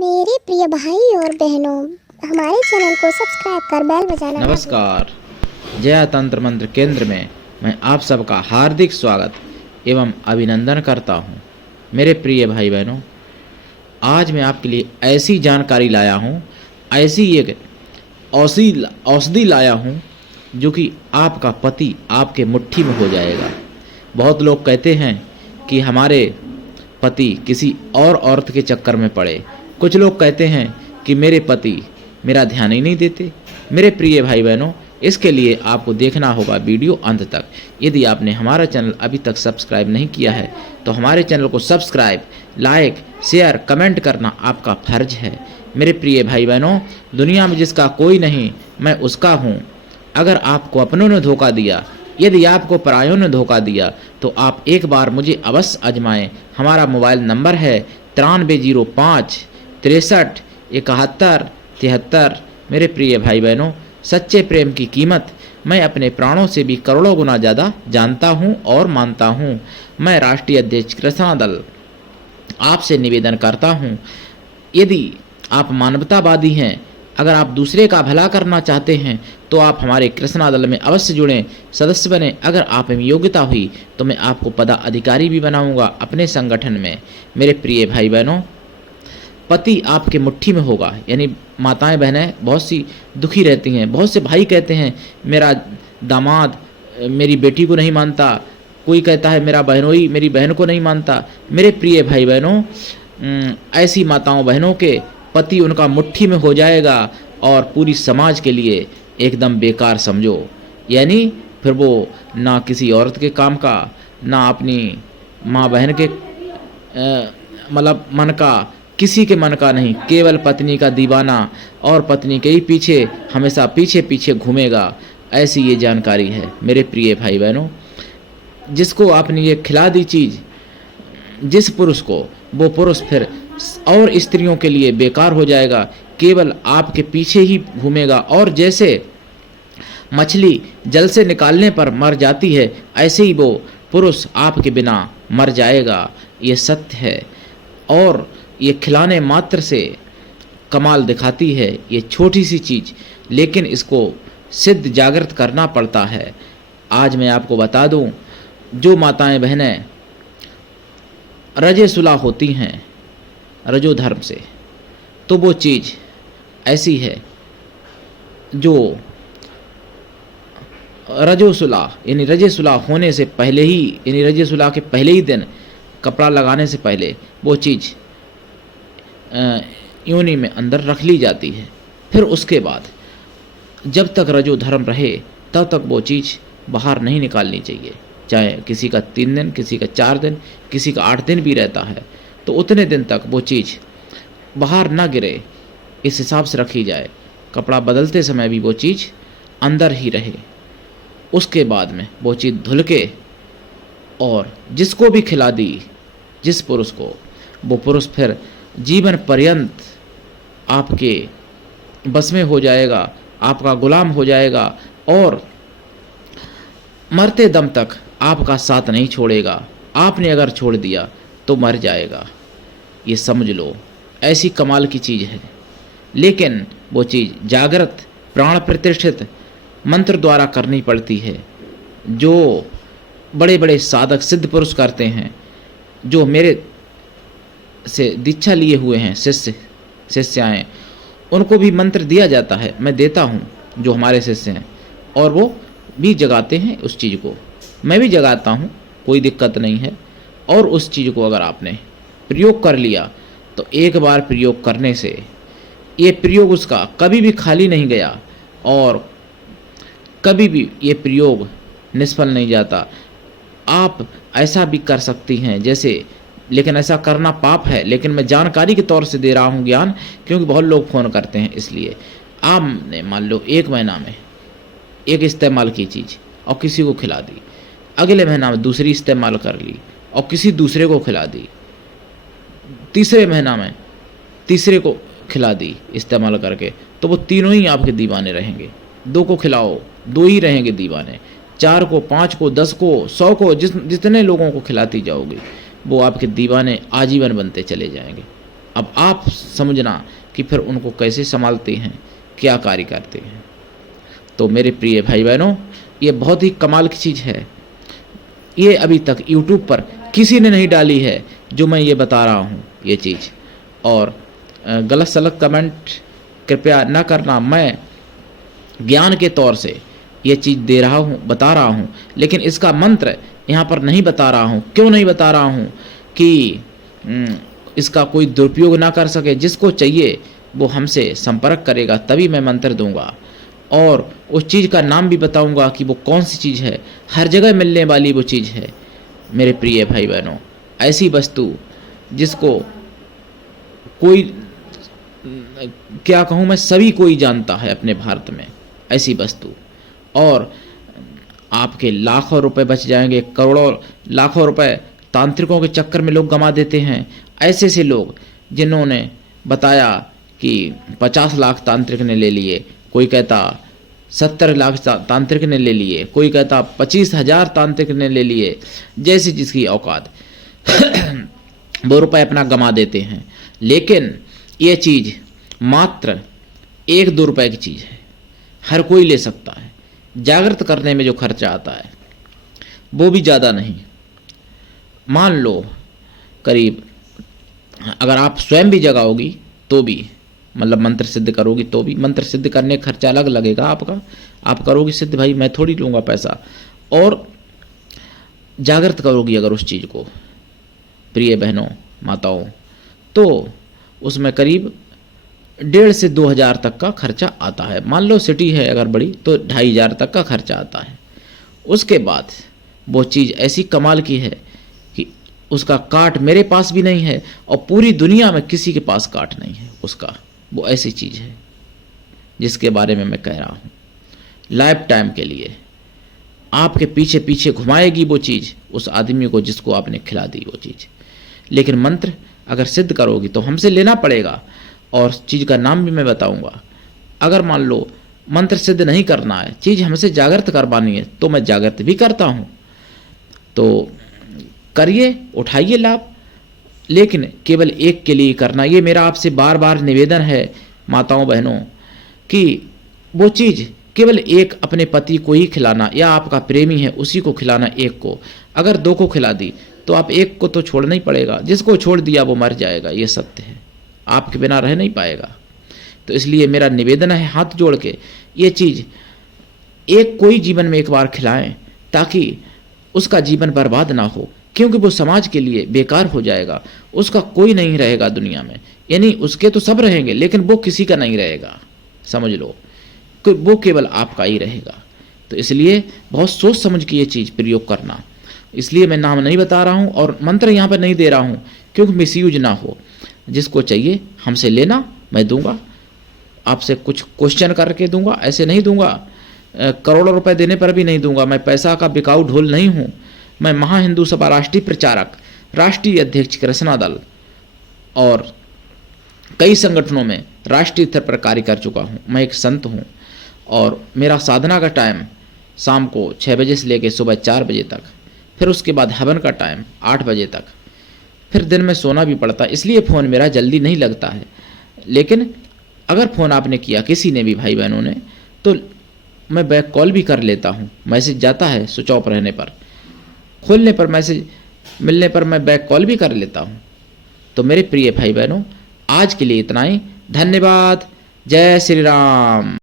मेरे प्रिय भाई और बहनों, हमारे चैनल को सब्सक्राइब कर बेल बजाना ना भूलें। नमस्कार। जया तंत्र मंत्र केंद्र में मैं आप सबका हार्दिक स्वागत एवं अभिनंदन करता हूँ। मेरे प्रिय भाई बहनों, आज मैं आपके लिए ऐसी जानकारी लाया हूँ, ऐसी एक औषधि लाया हूँ जो कि आपका पति आपके मुट्ठी में हो जाएगा। बहुत लोग कहते हैं कि हमारे पति किसी और औरत के चक्कर में पड़े। कुछ लोग कहते हैं कि मेरे पति मेरा ध्यान ही नहीं देते। मेरे प्रिय भाई बहनों, इसके लिए आपको देखना होगा वीडियो अंत तक। यदि आपने हमारा चैनल अभी तक सब्सक्राइब नहीं किया है तो हमारे चैनल को सब्सक्राइब, लाइक, शेयर, कमेंट करना आपका फर्ज है। मेरे प्रिय भाई बहनों, दुनिया में जिसका कोई नहीं मैं उसका हूँ। अगर आपको अपनों ने धोखा दिया, यदि आपको परायों ने धोखा दिया तो आप एक बार मुझे अवश्य आजमाएं। हमारा मोबाइल नंबर है 9305 63 71 73। मेरे प्रिय भाई बहनों, सच्चे प्रेम की कीमत मैं अपने प्राणों से भी करोड़ों गुना ज़्यादा जानता हूँ और मानता हूँ। मैं राष्ट्रीय अध्यक्ष कृष्णा दल आपसे निवेदन करता हूँ, यदि आप मानवतावादी हैं, अगर आप दूसरे का भला करना चाहते हैं तो आप हमारे कृष्णा दल में अवश्य जुड़ें, सदस्य बने। अगर आप में योग्यता हुई तो मैं आपको पदाधिकारी भी बनाऊंगा अपने संगठन में। मेरे प्रिय भाई बहनों, पति आपके मुट्ठी में होगा, यानी माताएं बहनें बहुत सी दुखी रहती हैं। बहुत से भाई कहते हैं मेरा दामाद मेरी बेटी को नहीं मानता, कोई कहता है मेरा बहनोई मेरी बहन को नहीं मानता। मेरे प्रिय भाई बहनों, ऐसी माताओं बहनों के पति उनका मुट्ठी में हो जाएगा और पूरी समाज के लिए एकदम बेकार समझो। यानी फिर वो ना किसी औरत के काम का, ना अपनी माँ बहन के मतलब मन का, किसी के मन का नहीं, केवल पत्नी का दीवाना और पत्नी के ही पीछे हमेशा पीछे पीछे घूमेगा। ऐसी ये जानकारी है। मेरे प्रिय भाई बहनों, जिसको आपने ये खिला दी चीज़, जिस पुरुष को, वो पुरुष फिर और स्त्रियों के लिए बेकार हो जाएगा, केवल आपके पीछे ही घूमेगा। और जैसे मछली जल से निकालने पर मर जाती है, ऐसे ही वो पुरुष आपके बिना मर जाएगा। ये सत्य है और ये खिलाने मात्र से कमाल दिखाती है ये छोटी सी चीज़, लेकिन इसको सिद्ध जागृत करना पड़ता है। आज मैं आपको बता दूं, जो माताएं बहनें रजे सुलह होती हैं रजो धर्म से, तो वो चीज़ ऐसी है जो रजो सुलह यानी रजे सुलह होने से पहले ही, यानी रजे सुलह के पहले ही दिन कपड़ा लगाने से पहले वो चीज़ योनि में अंदर रख ली जाती है। फिर उसके बाद जब तक रजो धर्म रहे तब तक वो चीज़ बाहर नहीं निकालनी चाहिए। चाहे किसी का 3 दिन, किसी का 4 दिन, किसी का 8 दिन भी रहता है, तो उतने दिन तक वो चीज़ बाहर ना गिरे, इस हिसाब से रखी जाए। कपड़ा बदलते समय भी वो चीज़ अंदर ही रहे। उसके बाद में वो चीज़ धुल के और जिसको भी खिला दी, जिस पुरुष को, वो पुरुष फिर जीवन पर्यंत आपके बस में हो जाएगा, आपका गुलाम हो जाएगा और मरते दम तक आपका साथ नहीं छोड़ेगा। आपने अगर छोड़ दिया तो मर जाएगा। ये समझ लो, ऐसी कमाल की चीज़ है। लेकिन वो चीज़ जागृत, प्राण प्रतिष्ठित मंत्र द्वारा करनी पड़ती है, जो बड़े बड़े साधक सिद्ध पुरुष करते हैं, जो मेरे से दीक्षा लिए हुए हैं शिष्याएँ, उनको भी मंत्र दिया जाता है, मैं देता हूँ जो हमारे शिष्य हैं, और वो भी जगाते हैं उस चीज़ को, मैं भी जगाता हूँ, कोई दिक्कत नहीं है। और उस चीज़ को अगर आपने प्रयोग कर लिया तो एक बार प्रयोग करने से ये प्रयोग उसका कभी भी खाली नहीं गया और कभी भी ये प्रयोग निष्फल नहीं जाता। आप ऐसा भी कर सकती हैं जैसे, लेकिन ऐसा करना पाप है, लेकिन मैं जानकारी के तौर से दे रहा हूँ ज्ञान, क्योंकि बहुत लोग फ़ोन करते हैं। इसलिए आपने मान लो 1 महीना में एक इस्तेमाल की चीज़ और किसी को खिला दी, अगले महीना में दूसरी इस्तेमाल कर ली और किसी दूसरे को खिला दी, तीसरे महीना में तीसरे को खिला दी इस्तेमाल करके, तो वो तीनों ही आपके दीवाने रहेंगे। 2 को खिलाओ, 2 ही रहेंगे दीवाने। 4 को, 5 को, 10 को, 100 को, जितने लोगों को खिलाती जाओगे वो आपके दीवाने आजीवन बनते चले जाएंगे। अब आप समझना कि फिर उनको कैसे संभालते हैं, क्या कार्य करते हैं। तो मेरे प्रिय भाई बहनों, ये बहुत ही कमाल की चीज़ है। ये अभी तक YouTube पर किसी ने नहीं डाली है जो मैं ये बता रहा हूँ ये चीज़। और गलत सलत कमेंट कृपया न करना। मैं ज्ञान के तौर से ये चीज़ दे रहा हूँ, बता रहा हूँ, लेकिन इसका मंत्र यहाँ पर नहीं बता रहा हूँ। क्यों नहीं बता रहा हूँ? कि इसका कोई दुरुपयोग ना कर सके। जिसको चाहिए वो हमसे संपर्क करेगा, तभी मैं मंत्र दूंगा। और उस चीज़ का नाम भी बताऊंगा कि वो कौन सी चीज़ है। हर जगह मिलने वाली वो चीज़ है मेरे प्रिय भाई बहनों। ऐसी वस्तु जिसको कोई, क्या कहूँ मैं, सभी कोई जानता है अपने भारत में, ऐसी वस्तु। और आपके लाखों रुपए बच जाएंगे, करोड़ों लाखों रुपए तांत्रिकों के चक्कर में लोग गंवा देते हैं। ऐसे से लोग जिन्होंने बताया कि 50 लाख तांत्रिक ने ले लिए, कोई कहता 70 लाख तांत्रिक ने ले लिए, कोई कहता 25,000 तांत्रिक ने ले लिए, जैसी जिसकी औकात वो रुपए अपना गंवा देते हैं। लेकिन ये चीज़ मात्र 1-2 रुपए की चीज़ है, हर कोई ले सकता है। जागृत करने में जो खर्चा आता है वो भी ज़्यादा नहीं। मान लो करीब, अगर आप स्वयं भी जगाओगी तो भी, मतलब मंत्र सिद्ध करोगी तो भी, मंत्र सिद्ध करने का खर्चा अलग लगेगा आपका। आप करोगी सिद्ध, भाई मैं थोड़ी लूँगा पैसा। और जागृत करोगी अगर उस चीज़ को प्रिय बहनों माताओं, तो उसमें करीब 1,500 से 2,000 तक का खर्चा आता है। मान लो सिटी है अगर बड़ी तो 2,500 तक का खर्चा आता है। उसके बाद वो चीज़ ऐसी कमाल की है कि उसका काट मेरे पास भी नहीं है और पूरी दुनिया में किसी के पास काट नहीं है उसका। वो ऐसी चीज़ है जिसके बारे में मैं कह रहा हूँ। लाइफ टाइम के लिए आपके पीछे पीछे घुमाएगी वो चीज़ उस आदमी को जिसको आपने खिला दी वो चीज़। लेकिन मंत्र अगर सिद्ध करोगी तो हमसे लेना पड़ेगा, और चीज़ का नाम भी मैं बताऊंगा। अगर मान लो मंत्र सिद्ध नहीं करना है, चीज़ हमसे जागृत करवानी है, तो मैं जागृत भी करता हूँ। तो करिए, उठाइए लाभ, लेकिन केवल एक के लिए करना। ये मेरा आपसे बार बार निवेदन है माताओं बहनों कि वो चीज़ केवल एक अपने पति को ही खिलाना, या आपका प्रेमी है उसी को खिलाना एक को। अगर 2 को खिला दी तो आप एक को तो छोड़ना ही पड़ेगा। जिसको छोड़ दिया वो मर जाएगा, ये सत्य है, आपके बिना रह नहीं पाएगा। तो इसलिए मेरा निवेदन है हाथ जोड़ के, ये चीज़ एक कोई जीवन में एक बार खिलाएं ताकि उसका जीवन बर्बाद ना हो, क्योंकि वो समाज के लिए बेकार हो जाएगा। उसका कोई नहीं रहेगा दुनिया में, यानी उसके तो सब रहेंगे लेकिन वो किसी का नहीं रहेगा, समझ लो, वो केवल आपका ही रहेगा। तो इसलिए बहुत सोच समझ के ये चीज़ प्रयोग करना। इसलिए मैं नाम नहीं बता रहा हूँ और मंत्र यहाँ पर नहीं दे रहा हूँ क्योंकि मिसयूज ना हो। जिसको चाहिए हमसे लेना, मैं दूंगा, आपसे कुछ क्वेश्चन करके दूंगा, ऐसे नहीं दूंगा। करोड़ों रुपए देने पर भी नहीं दूंगा। मैं पैसा का बिकाऊ ढोल नहीं हूँ। मैं महा हिंदू सभा राष्ट्रीय प्रचारक, राष्ट्रीय अध्यक्ष कृष्णा दल और कई संगठनों में राष्ट्रीय स्तर पर कार्य कर चुका हूँ। मैं एक संत हूँ और मेरा साधना का टाइम शाम को 6 बजे से लेकर सुबह 4 बजे तक, फिर उसके बाद हवन का टाइम 8 बजे तक, फिर दिन में सोना भी पड़ता है। इसलिए फ़ोन मेरा जल्दी नहीं लगता है। लेकिन अगर फ़ोन आपने किया किसी ने भी भाई बहनों ने, तो मैं बैक कॉल भी कर लेता हूँ। मैसेज जाता है स्विच ऑफ रहने पर, खोलने पर मैसेज मिलने पर मैं बैक कॉल भी कर लेता हूँ। तो मेरे प्रिय भाई बहनों, आज के लिए इतना ही। धन्यवाद। जय श्री राम।